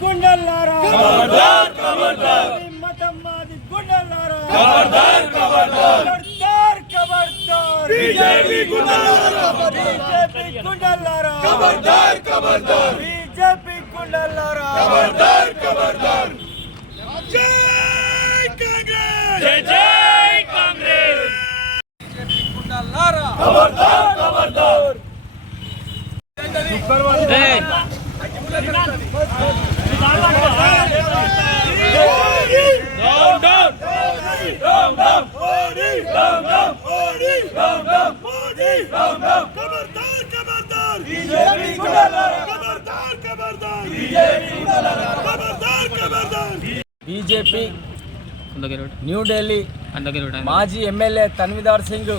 గుండెల్లారా మతం మాది గుండెల్లారా ఖబర్దార్ ఖబర్దార్ ఖబర్దార్ బీజేపీ గుండెల్లారా బీజేపీ గుండెల్లారా ఖబర్దార్ ఖబర్దార్ బీజేపీ గుండెల్లారా ఖబర్దార్ ఖబర్దార్ జై కాంగ్రెస్ జై జై కాంగ్రెస్ బీజేపీ గుండెల్లారా ఖబర్దార్ ఖబర్దార్ బీజేపీ న్యూఢిల్లీ మాజీ ఎమ్మెల్యే తన్వీర్ సింగ్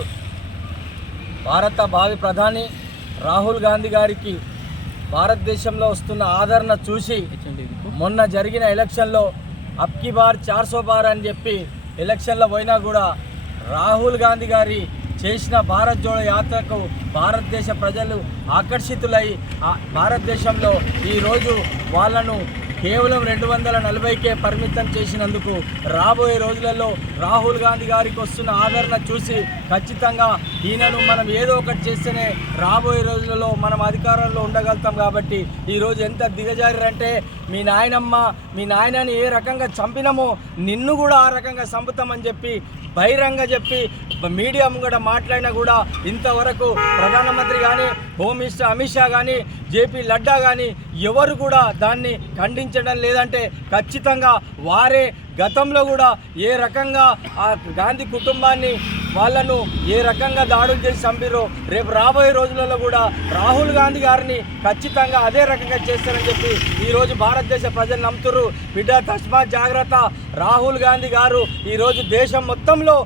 భారత భావి ప్రధాని రాహుల్ గాంధీ గారికి భారతదేశంలో వస్తున్న ఆదరణ చూసి మొన్న జరిగిన ఎలక్షన్లో అబ్కి బార్ 400 బార్ అని చెప్పి ఎలక్షన్లో పోయినా కూడా రాహుల్ గాంధీ గారి చేసిన భారత్ జోడో యాత్రకు భారతదేశ ప్రజలు ఆకర్షితులై భారతదేశంలో ఈరోజు వాళ్ళను కేవలం 240కే పరిమితం చేసినందుకు రాబోయే రోజులలో రాహుల్ గాంధీ గారికి వస్తున్న ఆదరణ చూసి ఖచ్చితంగా ఈయనను మనం ఏదో ఒకటి చేస్తేనే రాబోయే రోజులలో మనం అధికారంలో ఉండగలుగుతాం. కాబట్టి ఈరోజు ఎంత దిగజారంటే మీ నాయనమ్మ మీ నాయనని ఏ రకంగా చంపినామో నిన్ను కూడా ఆ రకంగా చంపుతామని చెప్పి బహిరంగ చెప్పి మీడియా కూడా మాట్లాడినా కూడా ఇంతవరకు ప్రధానమంత్రి కానీ హోమ్ మినిస్టర్ అమిత్ షా కానీ జేపీ నడ్డా కానీ ఎవరు కూడా దాన్ని ఖండించడం లేదంటే ఖచ్చితంగా వారే గతంలో కూడా ఏ రకంగా ఆ గాంధీ కుటుంబాన్ని వాళ్ళను ఏ రకంగా దాడులు చేసి చంపిరో రేపు రాబోయే రోజులలో కూడా రాహుల్ గాంధీ గారిని ఖచ్చితంగా అదే రకంగా చేస్తారని చెప్పి ఈరోజు భారతదేశ ప్రజలు నమ్ముతున్నారు. బిడ్డ తస్మాత్ జాగ్రత్త. రాహుల్ గాంధీ గారు ఈరోజు దేశం మొత్తంలో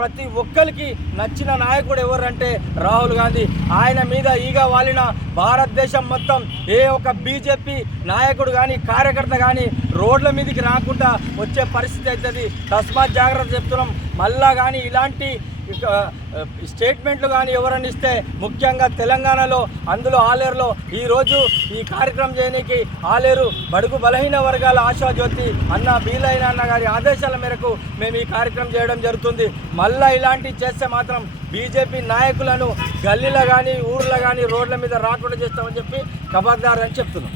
ప్రతి ఒక్కరికి నచ్చిన నాయకుడు ఎవరంటే రాహుల్ గాంధీ. ఆయన మీద ఈగ వాలిన భారతదేశం మొత్తం ఏ ఒక్క బీజేపీ నాయకుడు కానీ కార్యకర్త కానీ రోడ్ల మీదకి రాకుండా వచ్చే పరిస్థితి అవుతుంది. తస్మాత్ జాగ్రత్త చెప్తున్నాం. మళ్ళా కానీ ఇలాంటి స్టేట్మెంట్లు కానీ ఎవరని ఇస్తే ముఖ్యంగా తెలంగాణలో అందులో ఆలేరులో ఈరోజు ఈ కార్యక్రమం చేయడానికి ఆలేరు బడుగు బలహీన వర్గాల ఆశాజ్యోతి అన్న బీలైన అన్న గారి ఆదేశాల మేరకు మేము ఈ కార్యక్రమం చేయడం జరుగుతుంది. మళ్ళీ ఇలాంటివి చేస్తే మాత్రం బీజేపీ నాయకులను గల్లీలో కానీ ఊర్లో కానీ రోడ్ల మీద రాకుండా చేస్తామని చెప్పి ఖబర్దార్ అని చెప్తున్నాం.